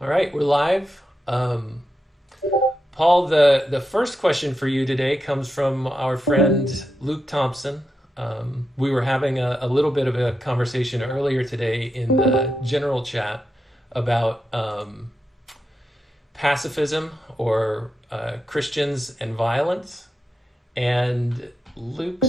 All right, we're live. Paul, the first question for you today comes from our friend Luke Thompson. We were having a little bit of a conversation earlier today in the general chat about pacifism or Christians and violence. And Luke's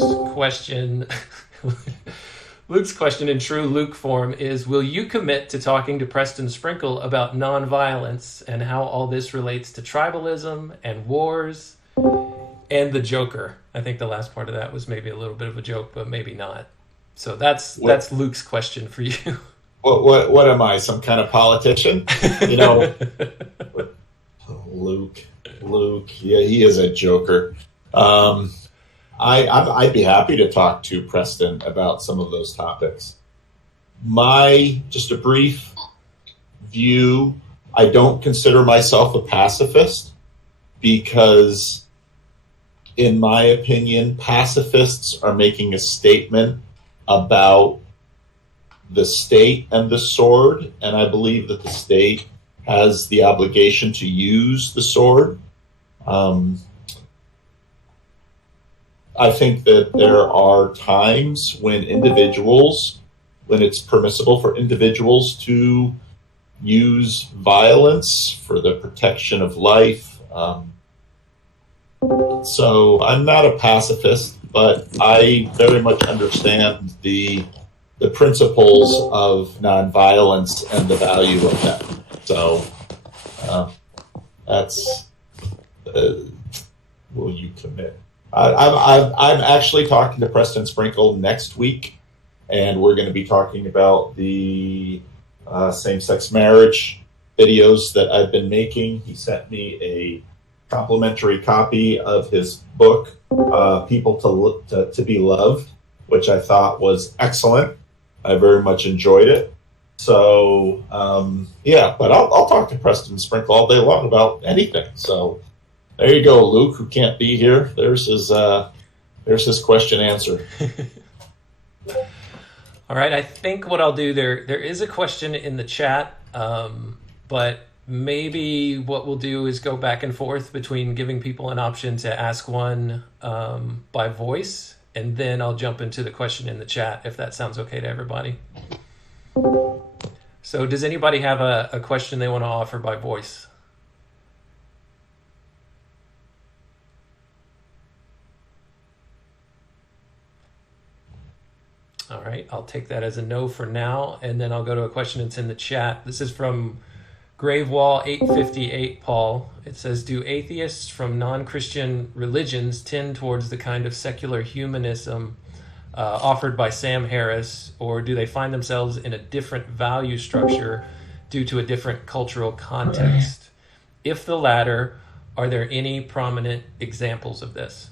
question in true Luke form is, will you commit to talking to Preston Sprinkle about nonviolence and how all this relates to tribalism and wars and the Joker? I think the last part of that was maybe a little bit of a joke, but maybe not. So that's What Luke's question for you. what am I? Some kind of politician? You know, Luke, Luke. Yeah, he is a joker. Um, I'd be happy to talk to Preston about some of those topics. My just a brief view. I don't consider myself a pacifist because, in my opinion, pacifists are making a statement about the state and the sword, and I believe that the state has the obligation to use the sword. Um, I think that there are times when it's permissible for individuals to use violence for the protection of life. So I'm not a pacifist, but I very much understand the principles of nonviolence and the value of that. So uh, that's will you commit? I'm actually talking to Preston Sprinkle next week, and we're going to be talking about the same-sex marriage videos that I've been making. He sent me a complimentary copy of his book, People to Be Loved, which I thought was excellent. I very much enjoyed it. So, yeah, but I'll talk to Preston Sprinkle all day long about anything. So there you go, Luke, who can't be here. There's his question answered. All right, I think what I'll do there is a question in the chat, but maybe what we'll do is go back and forth between giving people an option to ask one by voice, and then I'll jump into the question in the chat if that sounds okay to everybody. So does anybody have a question they want to offer by voice? All right, I'll take that as a no for now, and then I'll go to a question that's in the chat. This is from Gravewall 858, Paul. It says, do atheists from non-Christian religions tend towards the kind of secular humanism offered by Sam Harris, or do they find themselves in a different value structure due to a different cultural context? If the latter, are there any prominent examples of this?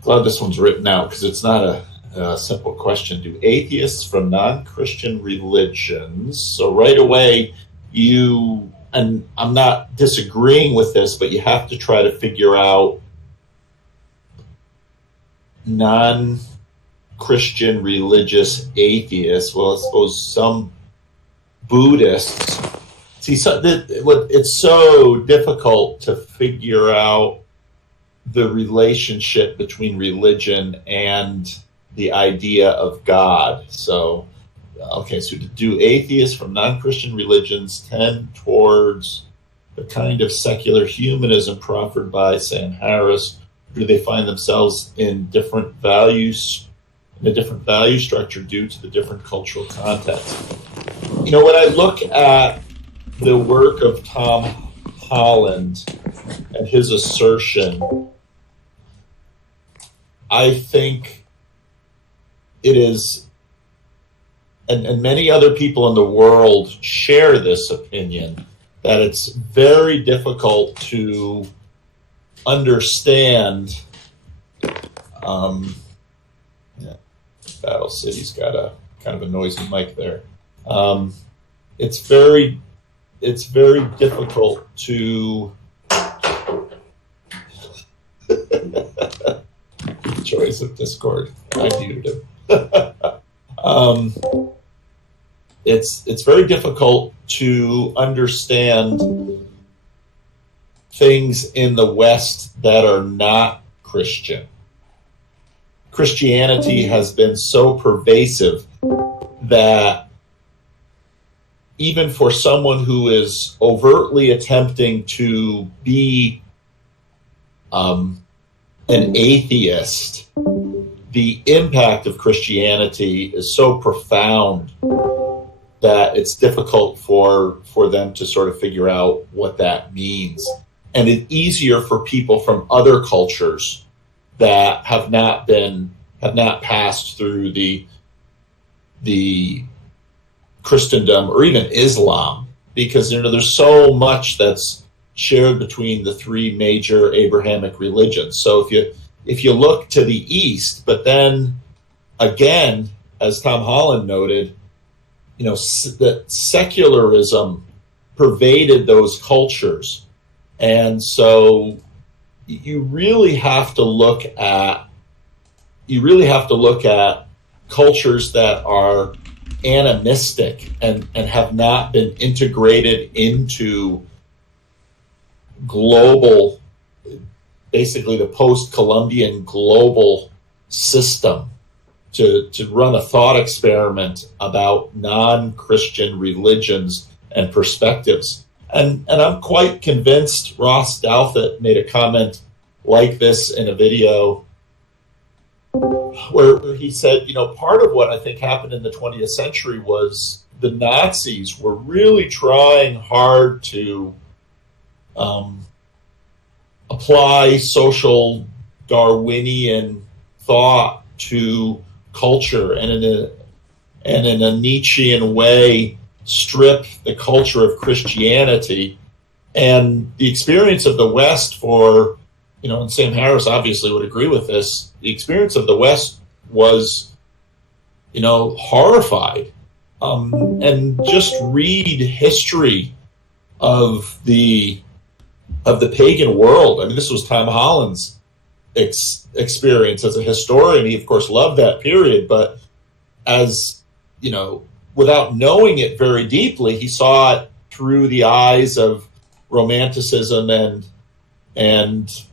Glad this one's written out because it's not a simple question. Do atheists from non-Christian religions? So right away, and I'm not disagreeing with this, but you have to try to figure out non-Christian religious atheists. Well, I suppose some Buddhists. See, it's so difficult to figure out the relationship between religion and the idea of God. So, okay, so do atheists from non-Christian religions tend towards the kind of secular humanism proffered by Sam Harris? Do they find themselves in different values, in a different value structure due to the different cultural context? You know, when I look at the work of Tom Holland and his assertion, I think it is, and many other people in the world share this opinion, that it's very difficult to understand. Yeah, Battle City's got a kind of a noisy mic there. It's very difficult to choice of Discord. I muted him. it's very difficult to understand things in the West that are not Christian. Christianity has been so pervasive that even for someone who is overtly attempting to be an atheist, the impact of Christianity is so profound that it's difficult for them to sort of figure out what that means. And it's easier for people from other cultures that have not passed through the Christendom or even Islam, because there's so much that's shared between the three major Abrahamic religions. So if you look to the East, but then again, as Tom Holland noted, that secularism pervaded those cultures. And so you really have to look at cultures that are animistic and have not been integrated into global, basically the post-Columbian global system, to run a thought experiment about non-Christian religions and perspectives. And I'm quite convinced Ross Douthat made a comment like this in a video where he said, part of what I think happened in the 20th century was the Nazis were really trying hard to apply social Darwinian thought to culture, and in a Nietzschean way strip the culture of Christianity. And the experience of the West and Sam Harris obviously would agree with this, the experience of the West was, horrified. And just read history of the pagan world. I mean, this was Tom Holland's experience as a historian. He, of course, loved that period, but as, without knowing it very deeply, he saw it through the eyes of Romanticism and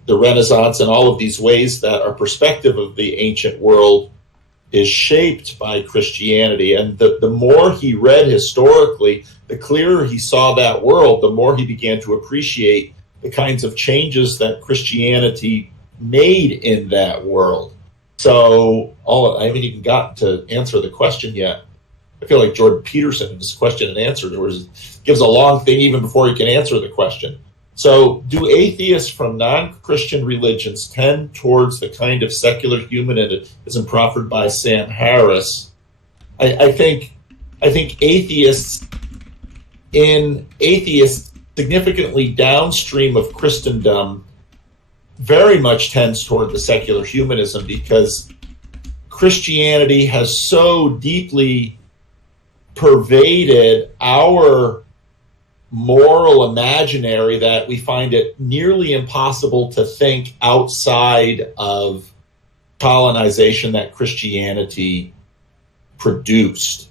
the Renaissance and all of these ways that our perspective of the ancient world is shaped by Christianity. And the more he read historically, the clearer he saw that world, the more he began to appreciate the kinds of changes that Christianity made in that world. So I haven't even gotten to answer the question yet. I feel like Jordan Peterson in this question and answer gives a long thing even before he can answer the question. So do atheists from non-Christian religions tend towards the kind of secular humanism proffered by Sam Harris? I think atheists significantly downstream of Christendom very much tends toward the secular humanism, because Christianity has so deeply pervaded our moral imaginary that we find it nearly impossible to think outside of colonization that Christianity produced.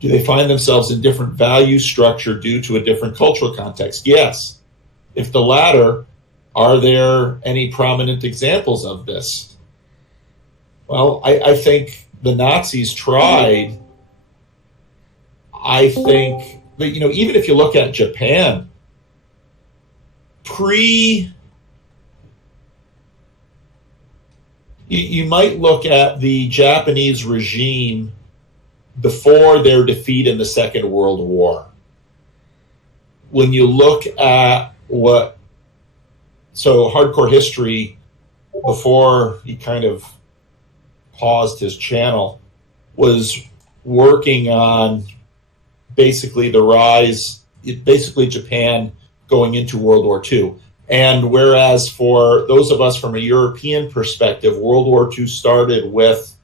Do they find themselves in different value structure due to a different cultural context? Yes. If the latter, are there any prominent examples of this? Well, I think the Nazis tried. I think that, even if you look at Japan, you might look at the Japanese regime before their defeat in the Second World War. When you look at Hardcore History, before he kind of paused his channel, was working on basically the rise, basically Japan going into World War II. And whereas for those of us from a European perspective, World War II started with,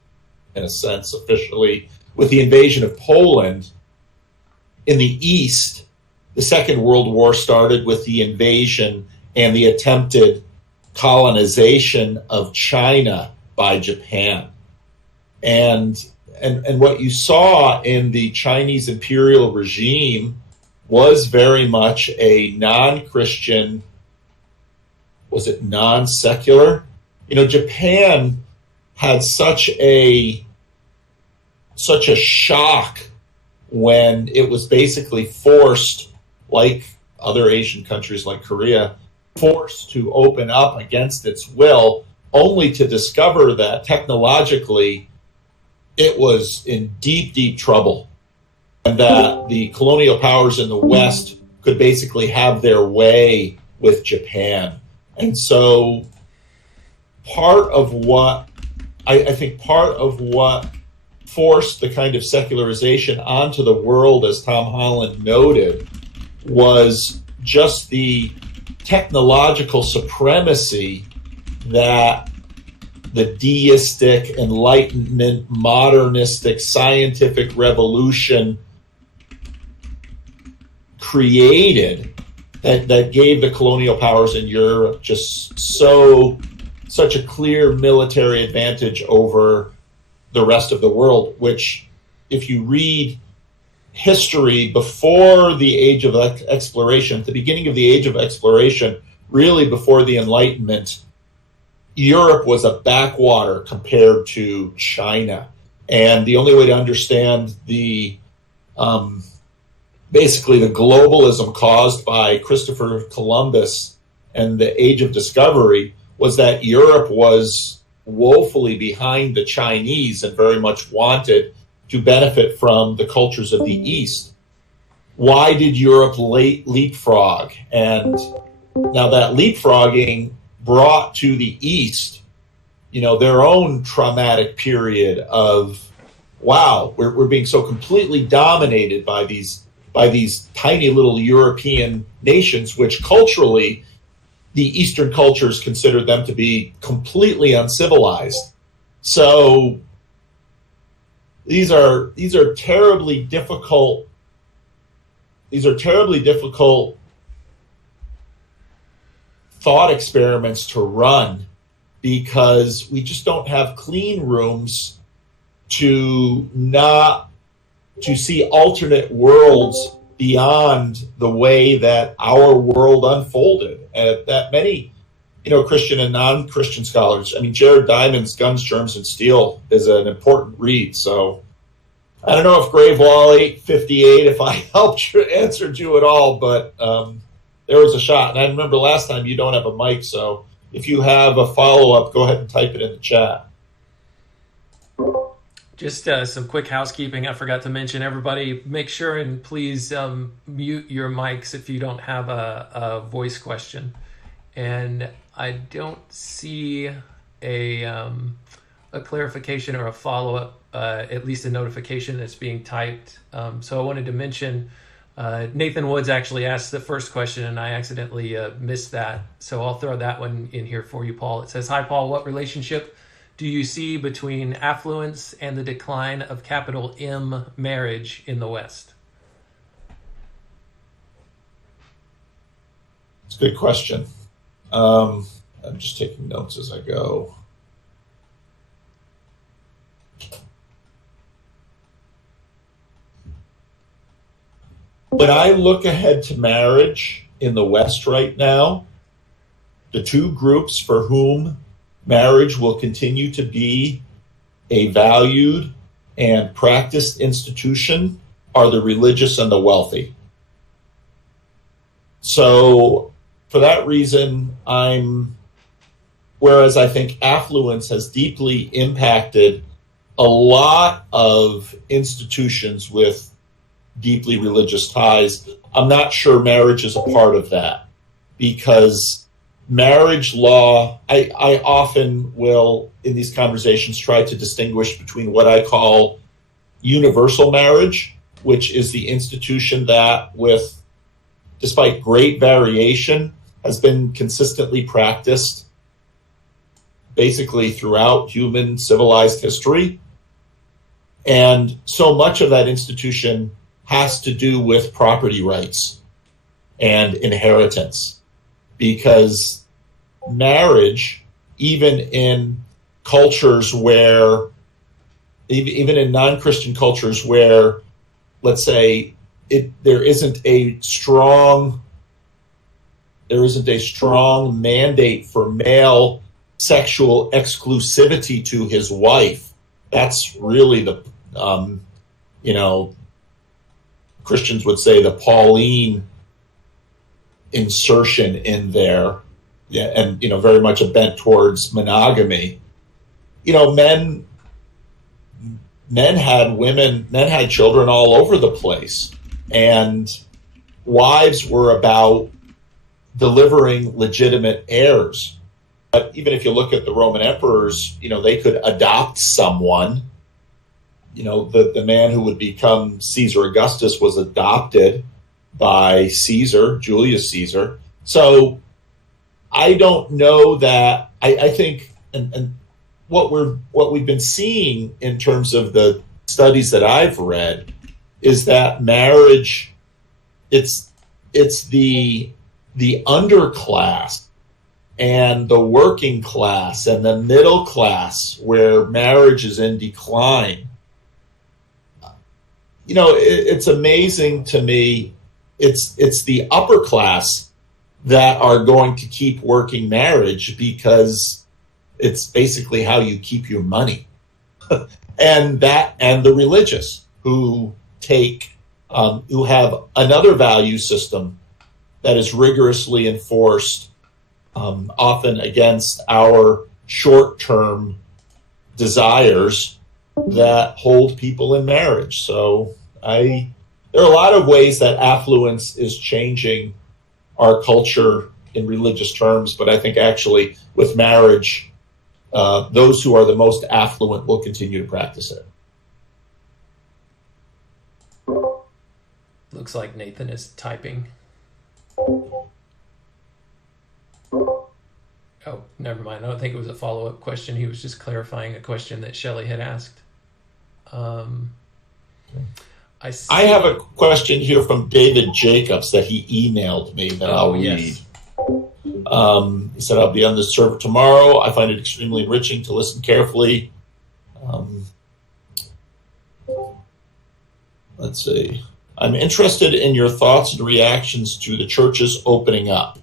in a sense, officially, with the invasion of Poland, in the East, the Second World War started with the invasion and the attempted colonization of China by Japan. And and what you saw in the Chinese imperial regime was very much a non-Christian, was it non-secular? Japan had such a shock when it was basically forced, like other Asian countries like Korea, forced to open up against its will, only to discover that technologically it was in deep, deep trouble, and that the colonial powers in the West could basically have their way with Japan. And so I think part of what forced the kind of secularization onto the world, as Tom Holland noted, was just the technological supremacy that the deistic, Enlightenment, modernistic, scientific revolution created, that gave the colonial powers in Europe just such a clear military advantage over the rest of the world, which, if you read history before the age of exploration, at the beginning of the age of exploration, really before the Enlightenment, Europe was a backwater compared to China. And the only way to understand the basically the globalism caused by Christopher Columbus and the Age of Discovery was that Europe was woefully behind the Chinese and very much wanted to benefit from the cultures of the East. Why did Europe leapfrog? And now that leapfrogging brought to the East, their own traumatic period of, wow, we're being so completely dominated by these tiny little European nations, which culturally the Eastern cultures considered them to be completely uncivilized. So these are terribly difficult. These are terribly difficult thought experiments to run, because we just don't have clean rooms to see alternate worlds beyond the way that our world unfolded. And that many, Christian and non-Christian scholars, Jared Diamond's Guns, Germs, and Steel is an important read. So I don't know if Gravewall 858, if I helped you, answered you at all, but there was a shot. And I remember last time you don't have a mic, so if you have a follow-up, go ahead and type it in the chat. Just some quick housekeeping. I forgot to mention, everybody, make sure and please mute your mics if you don't have a voice question. And I don't see a clarification or a follow-up, at least a notification that's being typed. So I wanted to mention, Nathan Woods actually asked the first question, and I accidentally missed that. So I'll throw that one in here for you, Paul. It says, "Hi, Paul, what relationship do you see between affluence and the decline of capital M marriage in the West?" It's a good question. I'm just taking notes as I go. When I look ahead to marriage in the West right now, the two groups for whom marriage will continue to be a valued and practiced institution are the religious and the wealthy. So for that reason, whereas I think affluence has deeply impacted a lot of institutions with deeply religious ties, I'm not sure marriage is a part of that, because marriage law, I often will, in these conversations, try to distinguish between what I call universal marriage, which is the institution that, despite great variation, has been consistently practiced basically throughout human civilized history. And so much of that institution has to do with property rights and inheritance, because marriage, even in cultures where even in non-Christian cultures where, let's say, there isn't a strong mandate for male sexual exclusivity to his wife. That's really the, Christians would say the Pauline insertion in there, yeah, and very much a bent towards monogamy. Men had children all over the place, and wives were about delivering legitimate heirs. But even if you look at the Roman emperors, they could adopt someone. The man who would become Caesar Augustus was adopted by Julius Caesar. So I don't know that. I think, and what we've been seeing in terms of the studies that I've read is that marriage, it's the underclass and the working class and the middle class where marriage is in decline. It's amazing to me. It's the upper class that are going to keep working marriage because it's basically how you keep your money. and the religious who have another value system that is rigorously enforced, often against our short-term desires that hold people in marriage. So there are a lot of ways that affluence is changing our culture in religious terms, but I think actually with marriage, those who are the most affluent will continue to practice it. Looks like Nathan is typing. Oh, never mind. I don't think it was a follow-up question. He was just clarifying a question that Shelley had asked. I have a question here from David Jacobs that he emailed me that I'll read. Yes. He said, I'll be on this server tomorrow. I find it extremely enriching to listen carefully. Let's see. I'm interested in your thoughts and reactions to the churches opening up.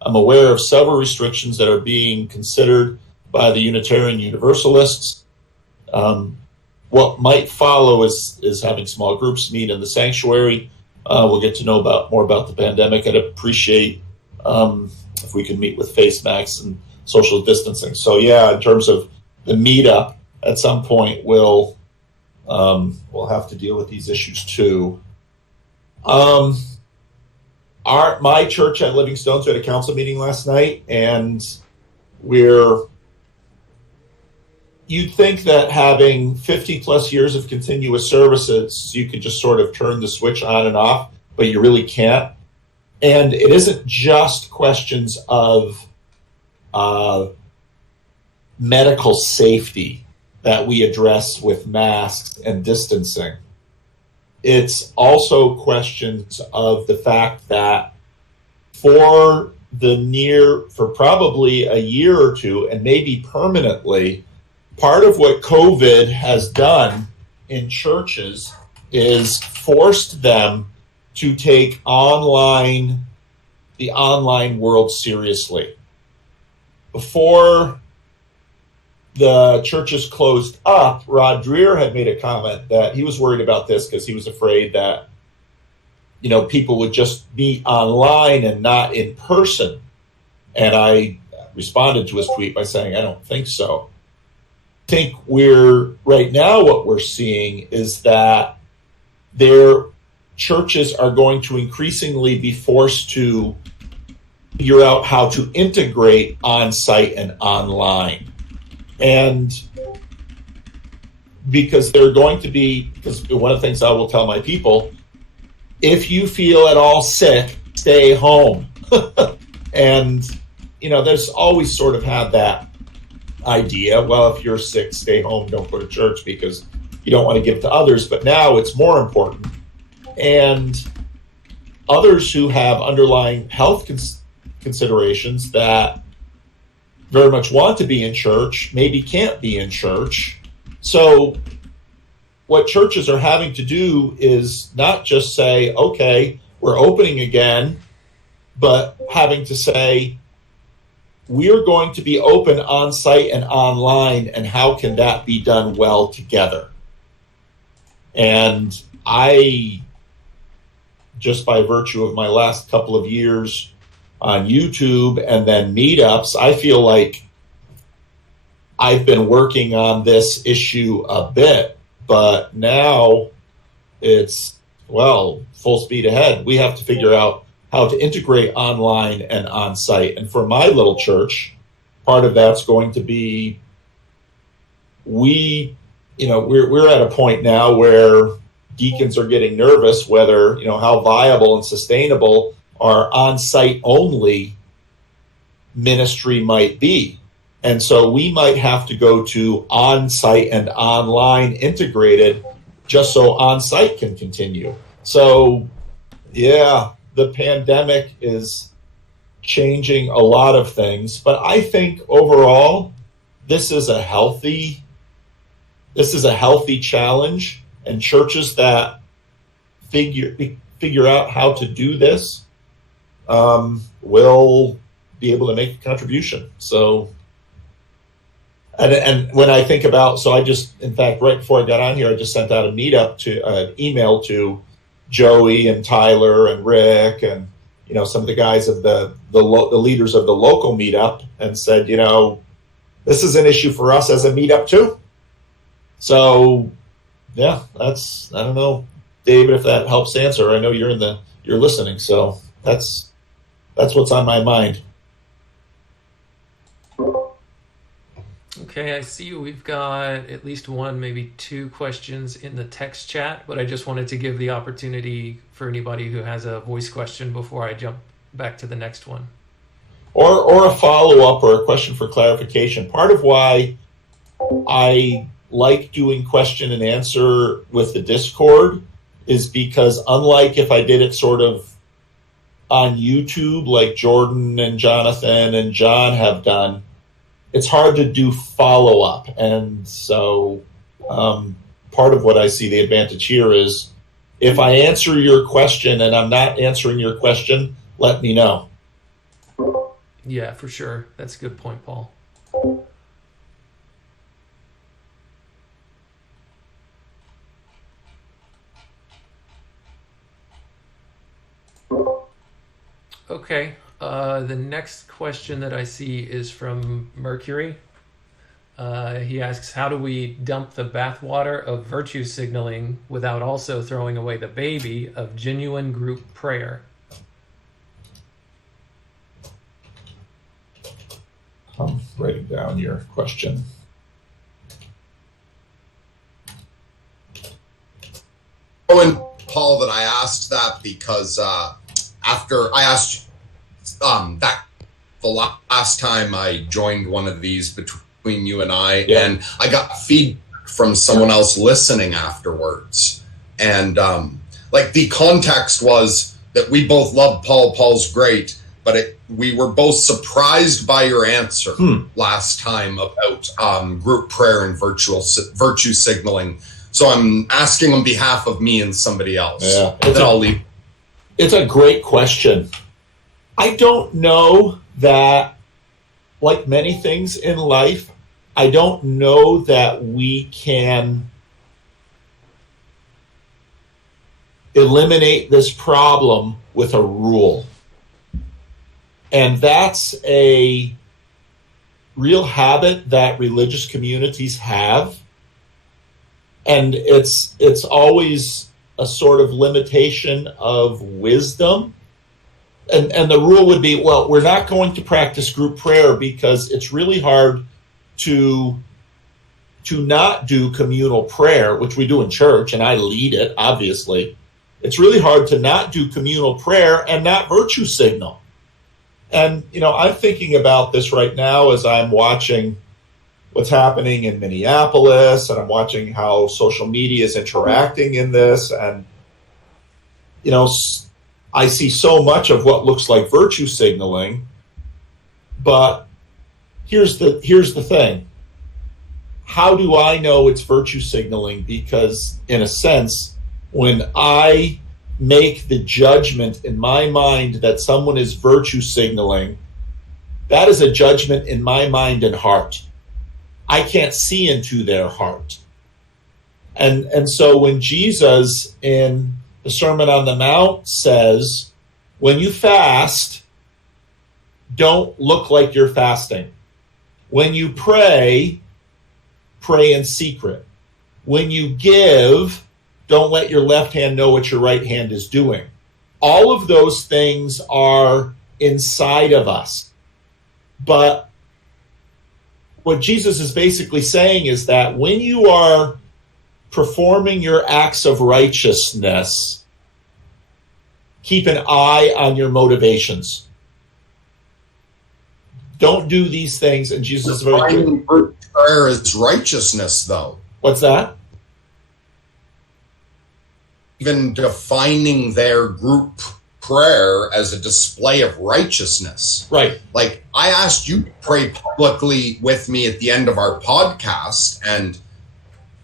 I'm aware of several restrictions that are being considered by the Unitarian Universalists. What might follow is having small groups meet in the sanctuary. We'll get to know more about the pandemic. I'd appreciate if we could meet with face masks and social distancing. So yeah, in terms of the meetup, at some point we'll have to deal with these issues too. My church at Living Stones had a council meeting last night, and you'd think that having 50 plus years of continuous services, you could just sort of turn the switch on and off, but you really can't. And it isn't just questions of medical safety that we address with masks and distancing. It's also questions of the fact that for probably a year or two, and maybe permanently, part of what COVID has done in churches is forced them to take the online world seriously. Before the churches closed up, Rod Dreher had made a comment that he was worried about this because he was afraid that, people would just be online and not in person. And I responded to his tweet by saying, I don't think so. I think right now what we're seeing is that their churches are going to increasingly be forced to figure out how to integrate on-site and online. And because one of the things I will tell my people, if you feel at all sick, stay home. And, there's always sort of had that idea, well, if you're sick, stay home, don't go to church because you don't want to give to others. But now it's more important. And others who have underlying health considerations that very much want to be in church maybe can't be in church. So what churches are having to do is not just say, okay, we're opening again, but having to say, we're going to be open on site and online, and how can that be done well together? And I, just by virtue of my last couple of years on YouTube and then meetups, I feel like I've been working on this issue a bit, but now it's, well, full speed ahead. We have to figure out how to integrate online and on-site. And for my little church, part of that's going to be we're at a point now where deacons are getting nervous whether, how viable and sustainable our on-site only ministry might be. And so we might have to go to on-site and online integrated just so on-site can continue. So, yeah, the pandemic is changing a lot of things, but I think overall this is a healthy challenge, and churches that figure out how to do this will be able to make a contribution. So, and when I think about, so I just, in fact, right before I got on here, I just sent out an email to Joey and Tyler and Rick and some of the guys of the leaders of the local meetup, and said, this is an issue for us as a meetup too. So yeah, I don't know, David, if that helps answer. I know you're listening, so that's what's on my mind. Okay, I see we've got at least one, maybe two questions in the text chat, but I just wanted to give the opportunity for anybody who has a voice question before I jump back to the next one. Or a follow-up or a question for clarification. Part of why I like doing question and answer with the Discord is because, unlike if I did it sort of on YouTube like Jordan and Jonathan and John have done, it's hard to do follow-up. And so part of what I see the advantage here is, if I answer your question and I'm not answering your question, let me know. Yeah, for sure. That's a good point, Paul. Okay, the next question that I see is from Mercury. He asks, how do we dump the bathwater of virtue signaling without also throwing away the baby of genuine group prayer? I'm writing down your question. Oh, and Paul, that I asked that because after I asked that the last time I joined one of these between you and I, and I got feedback from someone else listening afterwards. And like the context was that we both love Paul. Paul's great, but we were both surprised by your answer last time about group prayer and virtue signaling. So I'm asking on behalf of me and somebody else. Yeah, then I'll leave. It's a great question. I don't know that, like many things in life, I don't know that we can eliminate this problem with a rule. And that's a real habit that religious communities have. And it's always a sort of limitation of wisdom. And the rule would be, well, we're not going to practice group prayer because it's really hard to not do communal prayer, which we do in church, and I lead it, obviously. It's really hard to not do communal prayer and not virtue signal. And, I'm thinking about this right now as I'm watching what's happening in Minneapolis, and I'm watching how social media is interacting in this. And, I see so much of what looks like virtue signaling, but here's the thing. how do I know it's virtue signaling? Because in a sense, when I make the judgment in my mind that someone is virtue signaling, that is a judgment in my mind and heart. I can't see into their heart. And so when Jesus in the Sermon on the Mount says, when you fast, don't look like you're fasting. When you pray, pray in secret. When you give, don't let your left hand know what your right hand is doing. All of those things are inside of us. But what Jesus is basically saying is that when you are performing your acts of righteousness, keep an eye on your motivations. Don't do these things. And Jesus is very clear. Prayer is righteousness, though. What's that? Even defining their group prayer as a display of righteousness. Right. Like, I asked you to pray publicly with me at the end of our podcast, and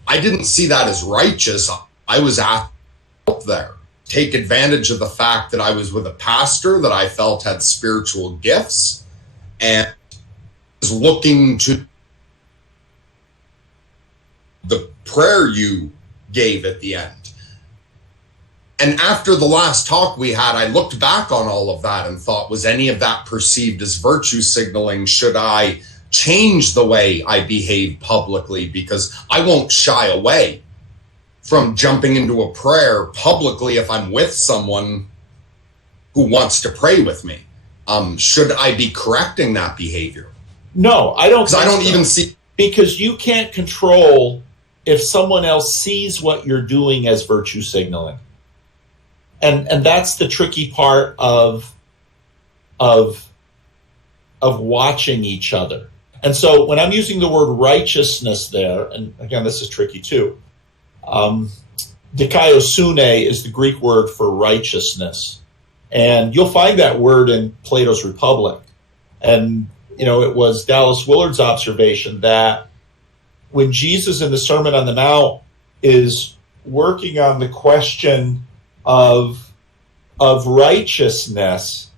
I didn't see that as righteous. I was out there. Take advantage of the fact that I was with a pastor that I felt had spiritual gifts and was looking to the prayer you gave at the end. And after the last talk we had, I looked back on all of that and thought, was any of that perceived as virtue signaling? Should I change the way I behave publicly? Because I won't shy away from jumping into a prayer publicly if I'm with someone who wants to pray with me. Should I be correcting that behavior? No, I don't. Because I don't even see. Because you can't control if someone else sees what you're doing as virtue signaling. And that's the tricky part of watching each other. And so when I'm using the word righteousness there, and again, this is tricky too, dikaiosune is the Greek word for righteousness. And you'll find that word in Plato's Republic. And, you know, it was Dallas Willard's observation that when Jesus in the Sermon on the Mount is working on the question of righteousness,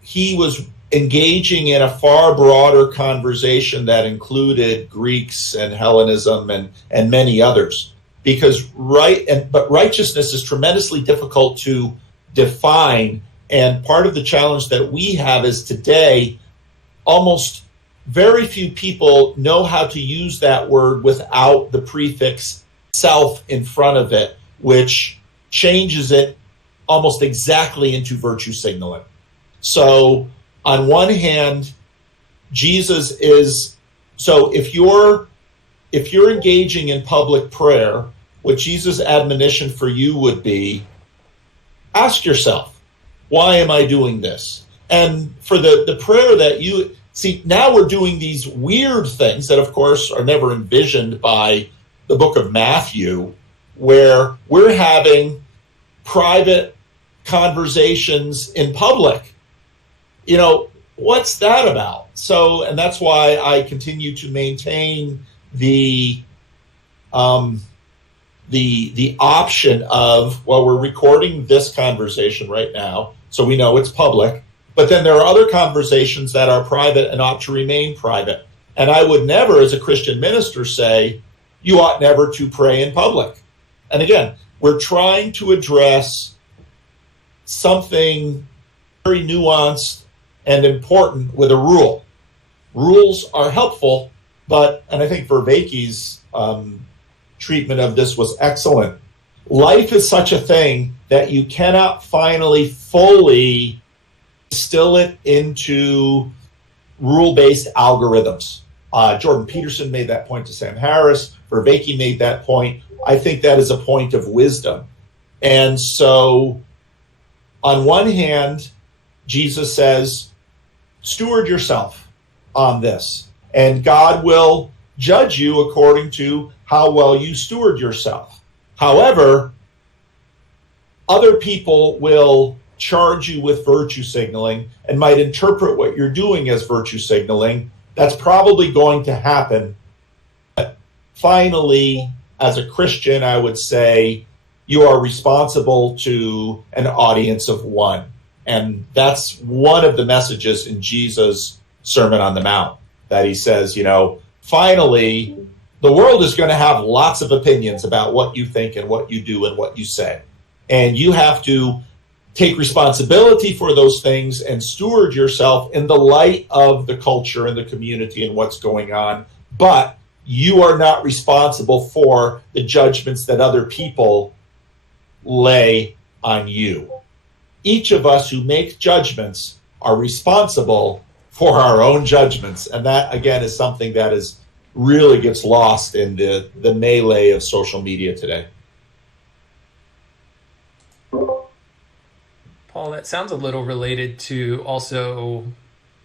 he was engaging in a far broader conversation that included Greeks and Hellenism and many others. Because but righteousness is tremendously difficult to define, and part of the challenge that we have is today, almost very few people know how to use that word without the prefix self in front of it, which changes it almost exactly into virtue signaling. So on one hand, Jesus is, so if you're engaging in public prayer, what Jesus' admonition for you would be, ask yourself, why am I doing this? And for the prayer that you, see, now we're doing these weird things that, of course, are never envisioned by the book of Matthew, where we're having private conversations in public. You know, what's that about? So, and that's why I continue to maintain the option of, well, we're recording this conversation right now, so we know it's public, but then there are other conversations that are private and ought to remain private. And I would never, as a Christian minister, say, you ought never to pray in public. And again, we're trying to address something very nuanced and important with a rule. Rules are helpful, but, and I think Vervaeke's treatment of this was excellent. Life is such a thing that you cannot finally fully distill it into rule-based algorithms. Jordan Peterson made that point to Sam Harris. Vervaeke made that point. I think that is a point of wisdom. And so, on one hand, Jesus says, steward yourself on this, and God will judge you according to how well you steward yourself. However, other people will charge you with virtue signaling and might interpret what you're doing as virtue signaling, That's probably going to happen. But finally, as a Christian, I would say you are responsible to an audience of one. And that's one of the messages in Jesus' Sermon on the Mount, that he says, finally, the world is going to have lots of opinions about what you think and what you do and what you say. And you have to take responsibility for those things and steward yourself in the light of the culture and the community and what's going on. But you are not responsible for the judgments that other people lay on you. Each of us who make judgments are responsible for our own judgments. And that, again, is something that really gets lost in the melee of social media today. Paul, that sounds a little related to also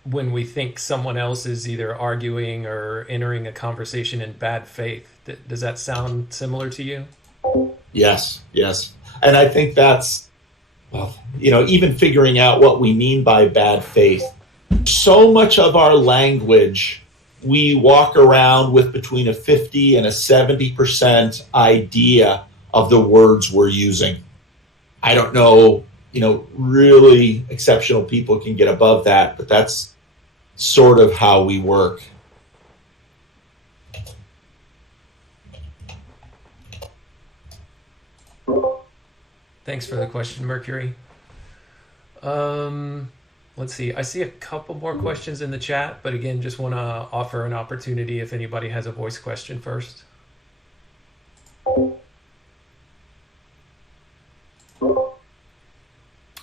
when we think someone else is either arguing or entering a conversation in bad faith. Does that sound similar to you? Yes. And I think that's, even figuring out what we mean by bad faith. So much of our language, we walk around with between a 50 and a 70% idea of the words we're using. I don't know, really exceptional people can get above that, but that's sort of how we work. Thanks for the question, Mercury. Let's see. I see a couple more questions in the chat, but again, just want to offer an opportunity if anybody has a voice question first.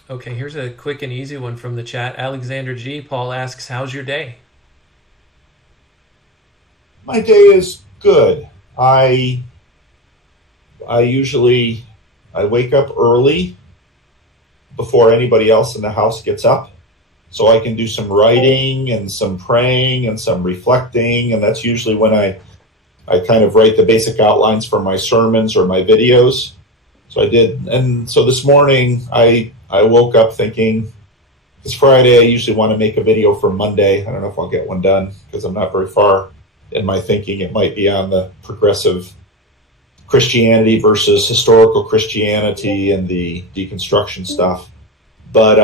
Okay, here's a quick and easy one from the chat. Alexander G. Paul asks, how's your day? My day is good. I wake up early before anybody else in the house gets up, so I can do some writing and some praying and some reflecting, and that's usually when I kind of write the basic outlines for my sermons or my videos. So I did, and so this morning I woke up thinking, it's Friday, I usually want to make a video for Monday. I don't know if I'll get one done because I'm not very far in my thinking. It might be on the progressive Christianity versus historical Christianity and the deconstruction stuff. But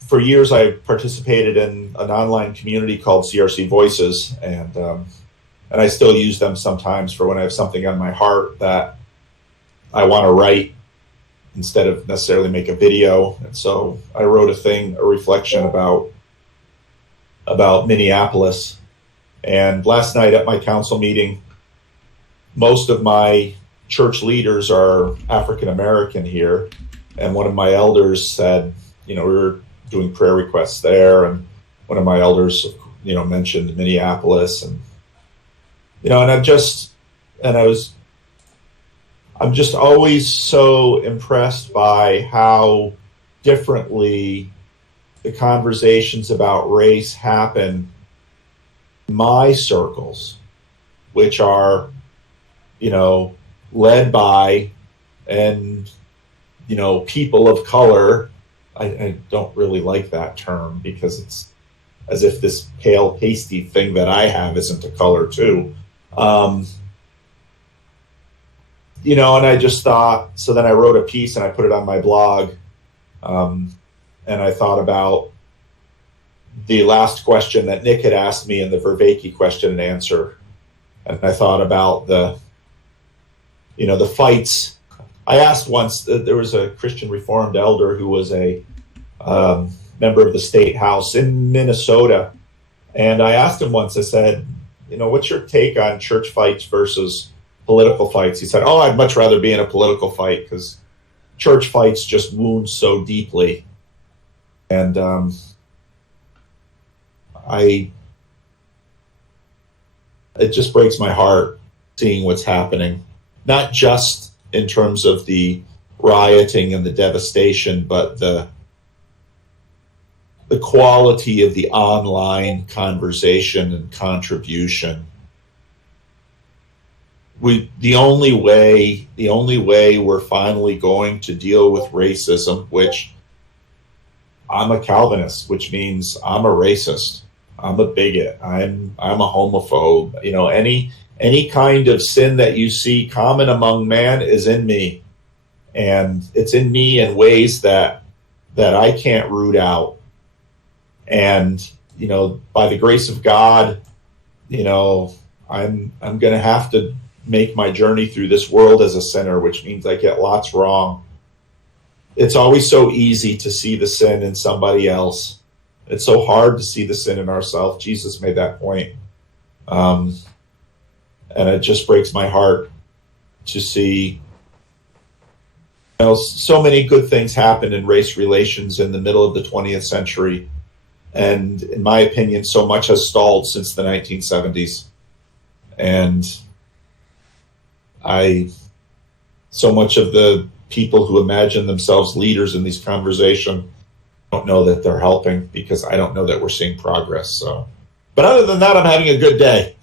for years I participated in an online community called CRC Voices, and I still use them sometimes for when I have something on my heart that I want to write instead of necessarily make a video. And so I wrote a reflection about Minneapolis. And last night at my council meeting, most of my church leaders are African American here. And one of my elders said, we were doing prayer requests there. And one of my elders, mentioned Minneapolis. And, I'm just always so impressed by how differently the conversations about race happen in my circles, which are, led by and, people of color. I don't really like that term because it's as if this pale, pasty thing that I have isn't a color too. And I just thought, so then I wrote a piece and I put it on my blog. And I thought about the last question that Nick had asked me in the Vervaeke question and answer. And I thought about the fights. I asked once, there was a Christian Reformed elder who was a member of the state house in Minnesota. And I asked him once, I said, what's your take on church fights versus political fights? He said, I'd much rather be in a political fight because church fights just wound so deeply. And it just breaks my heart seeing what's happening, not just in terms of the rioting and the devastation, but the quality of the online conversation and contribution. The only way we're finally going to deal with racism, which I'm a Calvinist, which means I'm a racist. I'm a bigot. I'm a homophobe. You know, any kind of sin that you see common among man is in me, and it's in me in ways that I can't root out. And you know, by the grace of God, you know, I'm going to have to make my journey through this world as a sinner, which means I get lots wrong. It's always so easy to see the sin in somebody else. It's so hard to see the sin in ourselves. Jesus made that point. And it just breaks my heart to see, you know, so many good things happen in race relations in the middle of the 20th century. And in my opinion, so much has stalled since the 1970s. And so much of the people who imagine themselves leaders in these conversations don't know that they're helping, because I don't know that we're seeing progress. So, but other than that, I'm having a good day.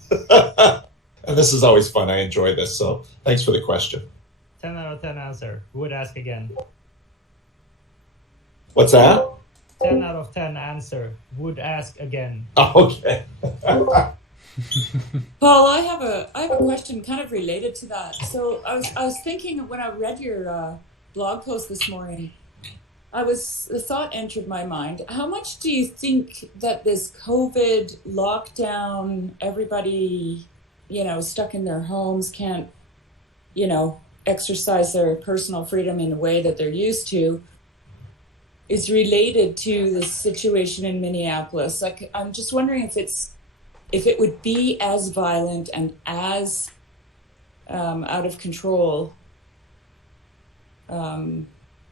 And this is always fun. I enjoy this. So thanks for the question. 10 out of 10 answer. Who would ask again? What's that? 10 out of 10 answer. Would ask again. Oh, okay. Paul, I have a question kind of related to that. So I was thinking when I read your blog post this morning, the thought entered my mind. How much do you think that this COVID lockdown, everybody, you know, stuck in their homes, can't, you know, exercise their personal freedom in a way that they're used to, is related to the situation in Minneapolis? Like, I'm just wondering if it would be as violent and as out of control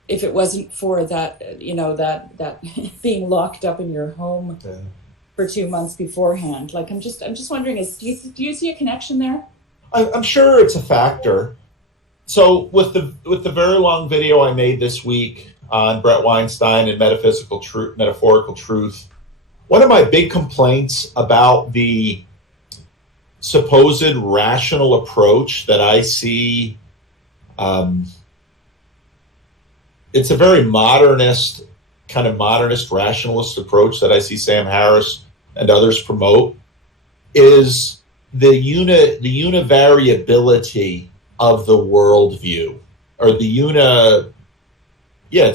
if it wasn't for that, you know, that being locked up in your home for 2 months beforehand. Like, I'm just wondering, do you see a connection there? I'm sure it's a factor. So with the very long video I made this week on Brett Weinstein and metaphorical truth, one of my big complaints about the supposed rational approach that I see, it's a very modernist rationalist approach that I see Sam Harris and others promote, is the univariability of the worldview, or it's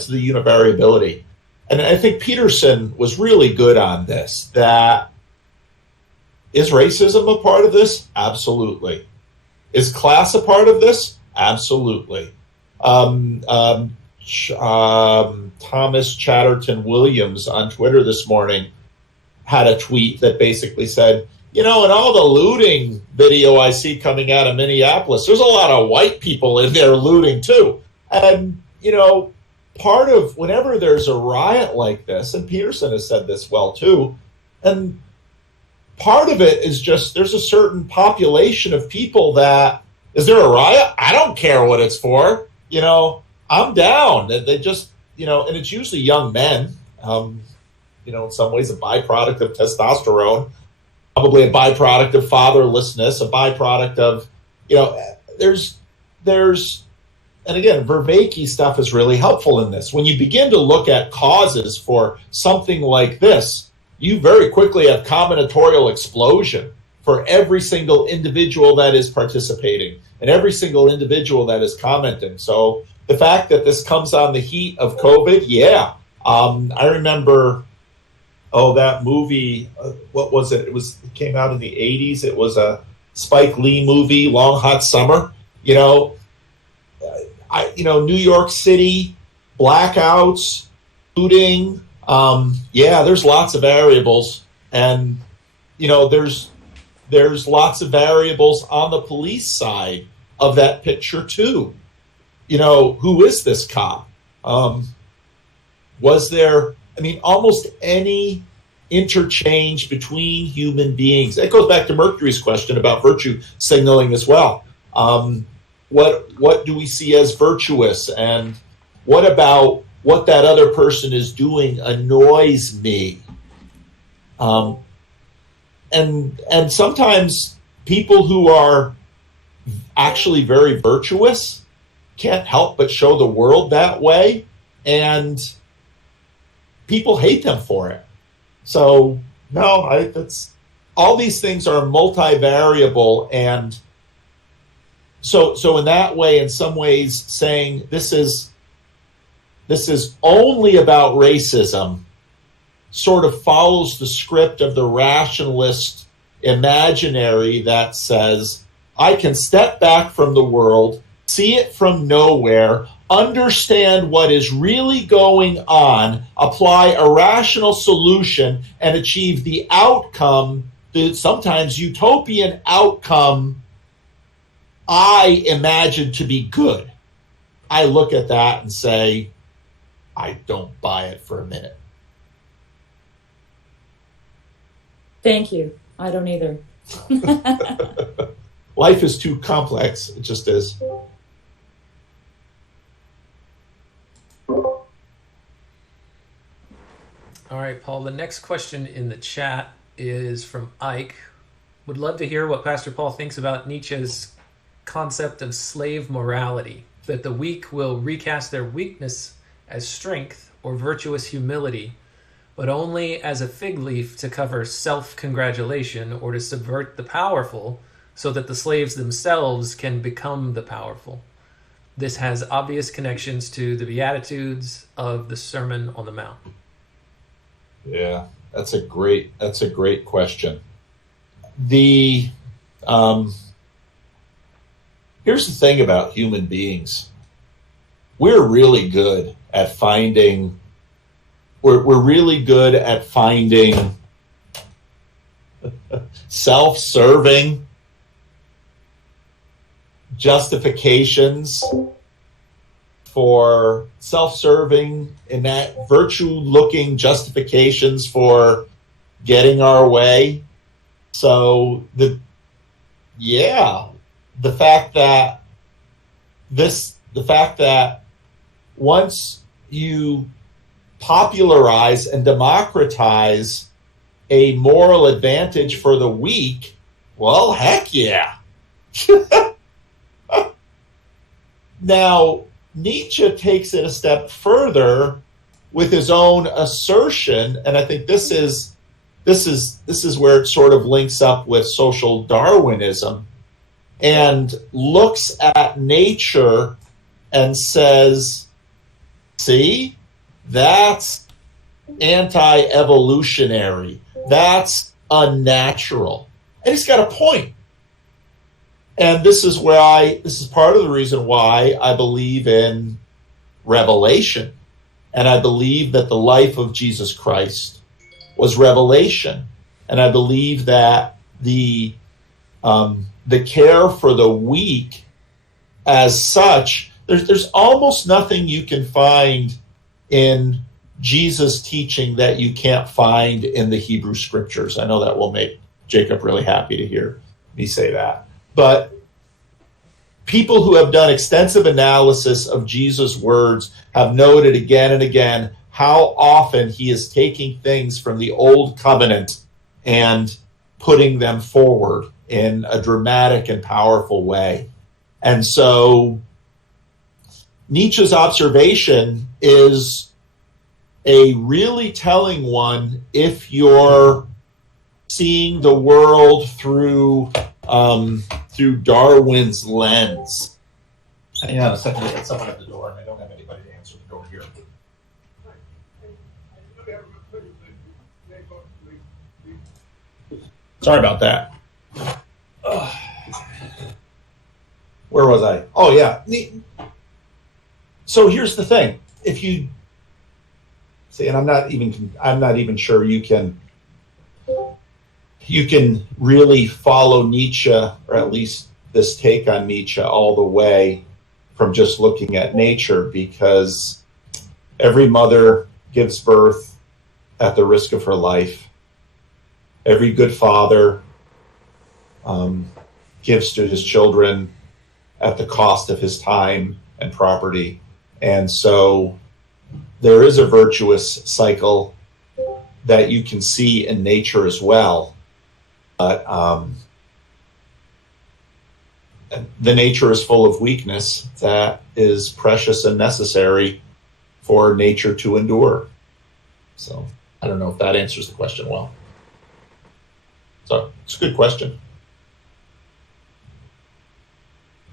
the univariability. And I think Peterson was really good on this. That is racism a part of this? Absolutely. Is class a part of this? Absolutely. Thomas Chatterton Williams on Twitter this morning had a tweet that basically said, you know, in all the looting video I see coming out of Minneapolis, there's a lot of white people in there looting too. And, you know, part of whenever there's a riot like this, and Peterson has said this well too, and part of it is just there's a certain population of people that, is there a riot? I don't care what it's for. You know, I'm down. They just, you know, and it's usually young men, you know, in some ways a byproduct of testosterone, probably a byproduct of fatherlessness, a byproduct of, you know, there's, and again, Vervaeke stuff is really helpful in this. When you begin to look at causes for something like this, you very quickly have combinatorial explosion for every single individual that is participating and every single individual that is commenting. So the fact that this comes on the heat of COVID, yeah. I remember, that movie, what was it? It came out in the 80s. It was a Spike Lee movie, Long Hot Summer. You know, New York City, blackouts, looting. There's lots of variables. And, you know, there's lots of variables on the police side of that picture too. You know, who is this cop? Was there, almost any interchange between human beings? It goes back to Mercury's question about virtue signaling as well. What do we see as virtuous, and what about what that other person is doing annoys me? And sometimes people who are actually very virtuous can't help but show the world that way. And people hate them for it. So no, that's all these things are multivariable, and so in that way, in some ways, saying this is only about racism sort of follows the script of the rationalist imaginary that says, I can step back from the world, see it from nowhere, understand what is really going on, apply a rational solution, and achieve the outcome, the sometimes utopian outcome I imagine to be good. I look at that and say, I don't buy it for a minute. Thank you. I don't either. Life is too complex. It just is. All right, Paul, the next question in the chat is from Ike. Would love to hear what Pastor Paul thinks about Nietzsche's concept of slave morality, that the weak will recast their weakness as strength or virtuous humility, but only as a fig leaf to cover self-congratulation or to subvert the powerful so that the slaves themselves can become the powerful. This has obvious connections to the Beatitudes of the Sermon on the Mount. Yeah, that's a great question. Here's the thing about human beings. We're really good at finding self-serving justifications for self-serving and that virtue-looking justifications for getting our way. So the fact that once you popularize and democratize a moral advantage for the weak, well, heck yeah. Now, Nietzsche takes it a step further with his own assertion, and I think this is where it sort of links up with social Darwinism, and looks at nature and says, see, that's anti-evolutionary. That's unnatural. And he's got a point. And this is part of the reason why I believe in revelation. And I believe that the life of Jesus Christ was revelation. And I believe that the care for the weak as such, there's almost nothing you can find in Jesus' teaching that you can't find in the Hebrew scriptures. I know that will make Jacob really happy to hear me say that. But people who have done extensive analysis of Jesus' words have noted again and again how often he is taking things from the old covenant and putting them forward in a dramatic and powerful way. And so Nietzsche's observation is a really telling one if you're seeing the world through Darwin's lens. Hang on a second, I got someone at the door and I don't have anybody to answer the door here. Sorry about that. Where was I? Oh yeah. So here's the thing. If you see, and I'm not even sure you can really follow Nietzsche, or at least this take on Nietzsche, all the way from just looking at nature, because every mother gives birth at the risk of her life. Every good father gives to his children at the cost of his time and property. And so there is a virtuous cycle that you can see in nature as well. But the nature is full of weakness that is precious and necessary for nature to endure. So I don't know if that answers the question well. So it's a good question.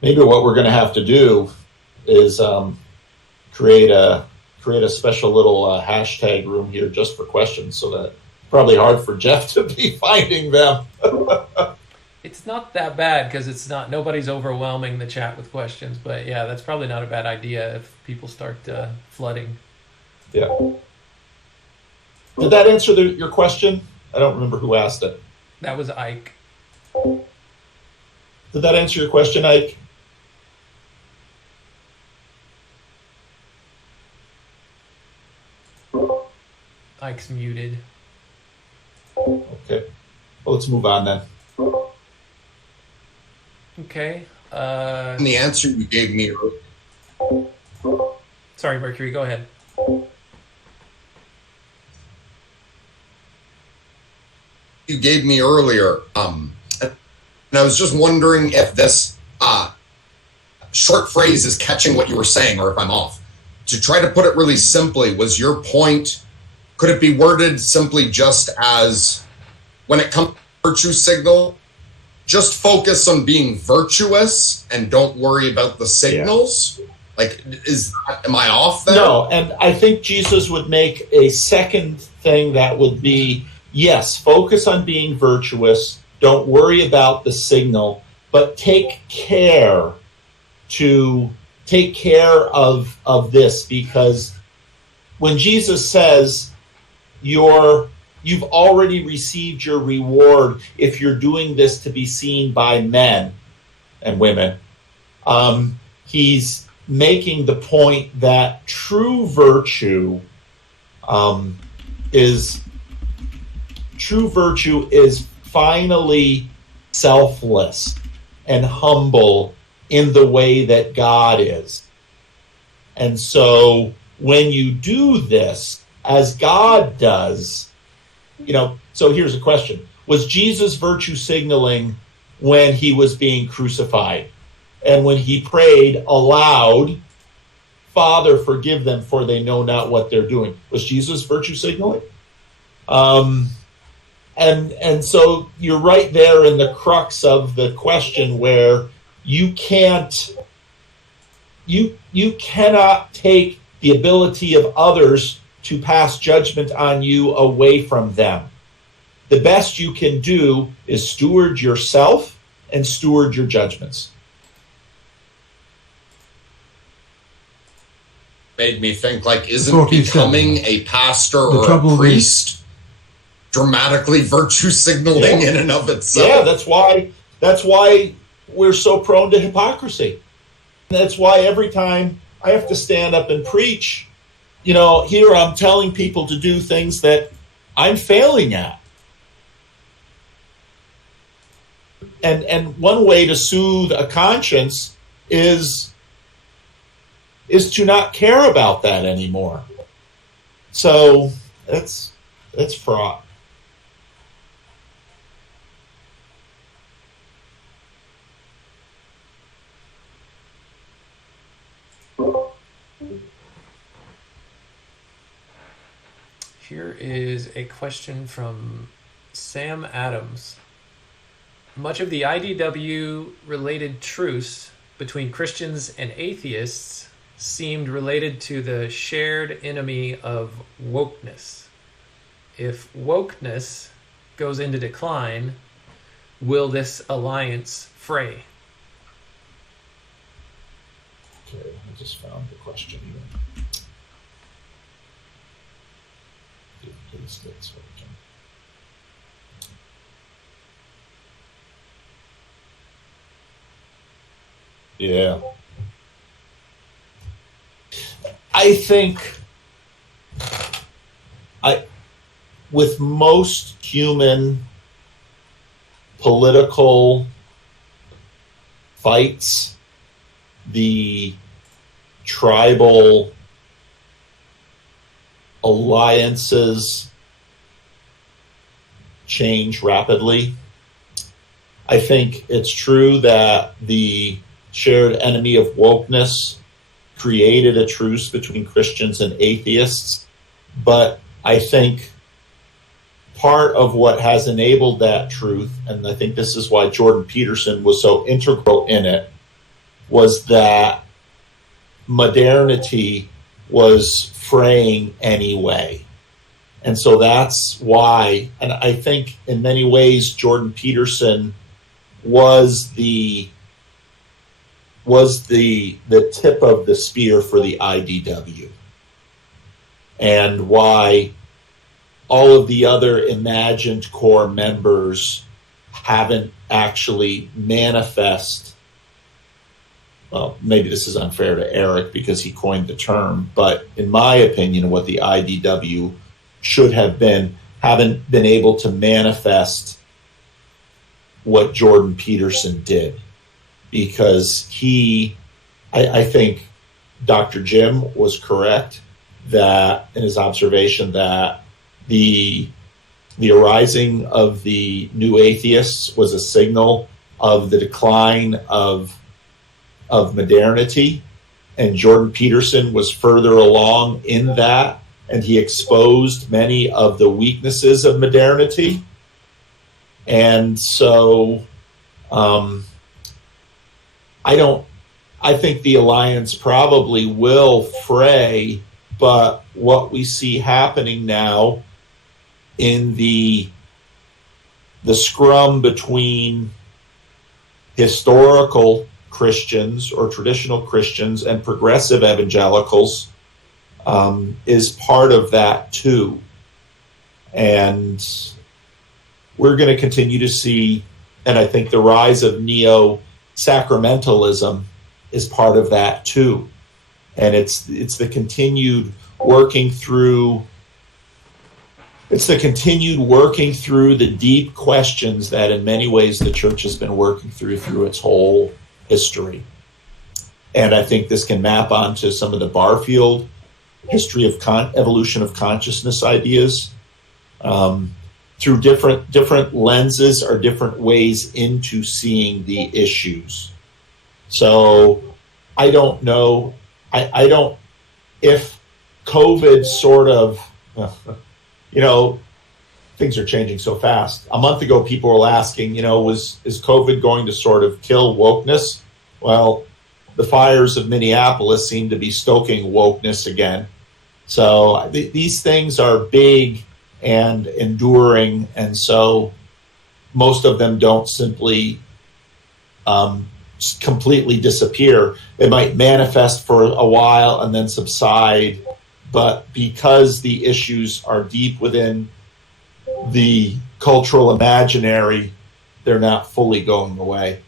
Maybe what we're going to have to do is create a special little hashtag room here just for questions, so that it's probably hard for Jeff to be finding them. It's not that bad because nobody's overwhelming the chat with questions, but yeah, that's probably not a bad idea if people start flooding. Yeah. Did that answer your question? I don't remember who asked it. That was Ike. Did that answer your question, Ike? Ike's muted. Okay. Well, let's move on then. Okay. And the answer you gave me. Sorry, Mercury, go ahead. You gave me earlier, and I was just wondering if this short phrase is catching what you were saying, or if I'm off. To try to put it really simply, was your point, could it be worded simply just as, when it comes to virtue signal, just focus on being virtuous and don't worry about the signals? Yeah. Like, am I off there? No, and I think Jesus would make a second thing that would be, yes, focus on being virtuous, don't worry about the signal, but take care of this, because when Jesus says you've already received your reward if you're doing this to be seen by men and women, he's making the point that true virtue is finally selfless and humble in the way that God is. And so when you do this as God does, so here's a question. Was Jesus virtue signaling when he was being crucified? And when he prayed aloud, Father, forgive them, for they know not what they're doing. Was Jesus virtue signaling? And so you're right there in the crux of the question, where you cannot take the ability of others to pass judgment on you away from them. The best you can do is steward yourself and steward your judgments. Made me think, like, isn't becoming a pastor or a priest dramatically virtue signaling in and of itself? Yeah, that's why we're so prone to hypocrisy. That's why every time I have to stand up and preach, here I'm telling people to do things that I'm failing at. And one way to soothe a conscience is to not care about that anymore. So that's fraught. Here is a question from Sam Adams. Much of the IDW-related truce between Christians and atheists seemed related to the shared enemy of wokeness. If wokeness goes into decline, will this alliance fray? Okay, I just found the question here. Yeah. I think with most human political fights, the tribal alliances change rapidly. I think it's true that the shared enemy of wokeness created a truce between Christians and atheists, but I think part of what has enabled that truth, and I think this is why Jordan Peterson was so integral in it, was that modernity was fraying anyway. And so that's why, and I think in many ways Jordan Peterson was the tip of the spear for the IDW, and why all of the other imagined core members haven't actually manifest. Well, maybe this is unfair to Eric because he coined the term, but in my opinion, what the IDW should have been, haven't been able to manifest what Jordan Peterson did. Because I think Dr. Jim was correct that in his observation that the arising of the new atheists was a signal of the decline of modernity, and Jordan Peterson was further along in that, and he exposed many of the weaknesses of modernity. And so I think the alliance probably will fray, but what we see happening now in the scrum between historical Christians or traditional Christians and progressive evangelicals is part of that too. And we're going to continue to see, and I think the rise of neo-sacramentalism is part of that too. And it's the continued working through the deep questions that in many ways the church has been working through its whole history. And I think this can map onto some of the Barfield history of evolution of consciousness ideas, through different lenses or different ways into seeing the issues. So I don't know. I don't, if COVID sort of, things are changing so fast. A month ago, people were asking, is COVID going to sort of kill wokeness? Well, the fires of Minneapolis seem to be stoking wokeness again. So these things are big and enduring, and so most of them don't simply completely disappear. They might manifest for a while and then subside, but because the issues are deep within the cultural imaginary, they're not fully going away.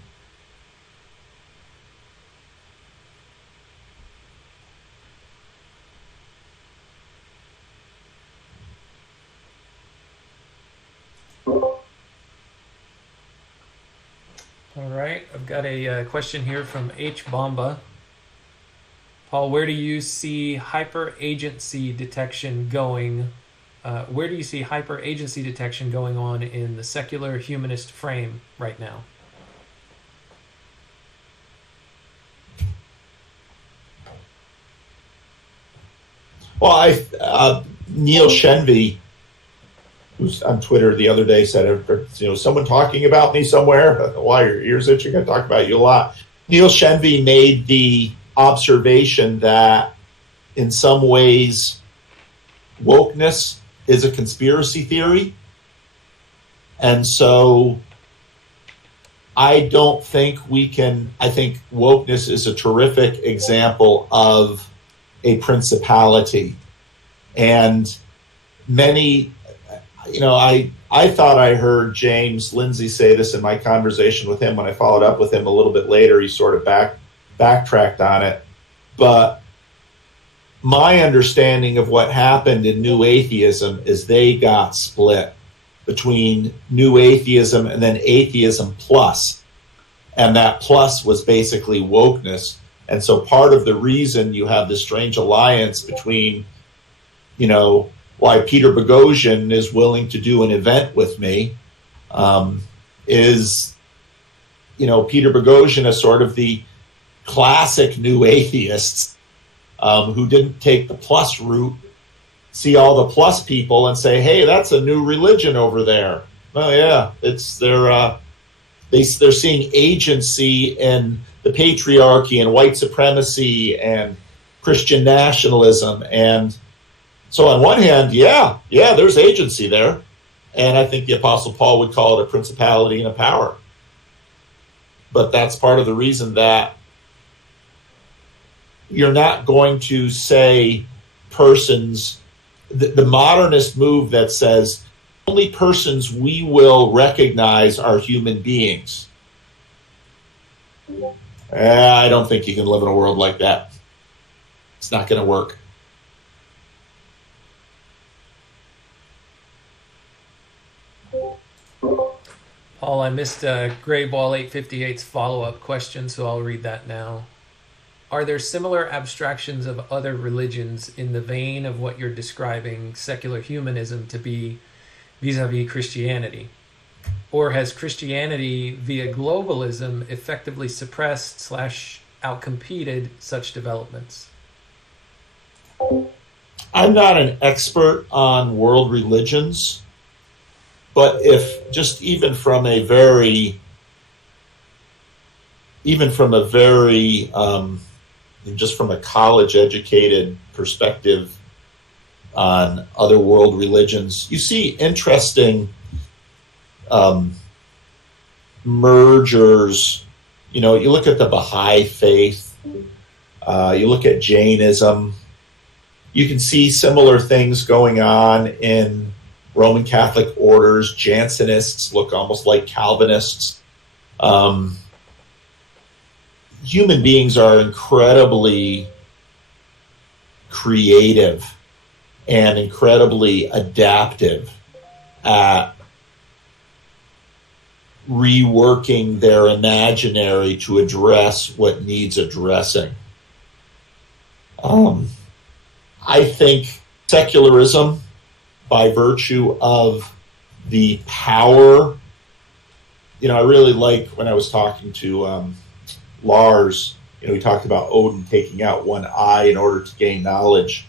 All right, I've got a question here from H. Bomba. Paul, where do you see hyper-agency detection going? Where do you see hyper-agency detection going on in the secular humanist frame right now? Well, Neil Shenvi, who's on Twitter the other day, said, someone talking about me somewhere? Why are your ears itching? I talk about you a lot. Neil Shenvi made the observation that in some ways wokeness is a conspiracy theory. And so I don't think I think wokeness is a terrific example of a principality. And many, I thought I heard James Lindsay say this in my conversation with him. When I followed up with him a little bit later, he sort of backtracked on it. But my understanding of what happened in New Atheism is they got split between New Atheism and then Atheism Plus. And that plus was basically wokeness. And so part of the reason you have this strange alliance between, why Peter Boghossian is willing to do an event with me is, Peter Boghossian is sort of the classic new atheists who didn't take the plus route. see all the plus people and say, hey, that's a new religion over there. Oh yeah, they're seeing agency in the patriarchy and white supremacy and Christian nationalism. And so on one hand, yeah, there's agency there. And I think the Apostle Paul would call it a principality and a power. But that's part of the reason that you're not going to say persons, the modernist move that says only persons we will recognize are human beings. I don't think you can live in a world like that. It's not going to work. Paul, I missed Gray Ball 858's follow-up question, so I'll read that now. Are there similar abstractions of other religions in the vein of what you're describing secular humanism to be vis-a-vis Christianity? Or has Christianity via globalism effectively suppressed / outcompeted such developments? I'm not an expert on world religions, but if just even from a very just from a college educated perspective on other world religions, you see interesting mergers. You know, you look at the Baha'i faith, you look at Jainism, you can see similar things going on in Roman Catholic orders. Jansenists look almost like Calvinists. Human beings are incredibly creative and incredibly adaptive at reworking their imaginary to address what needs addressing. I think secularism, by virtue of the power, you know, I really like when I was talking to Lars, you know, we talked about Odin taking out one eye in order to gain knowledge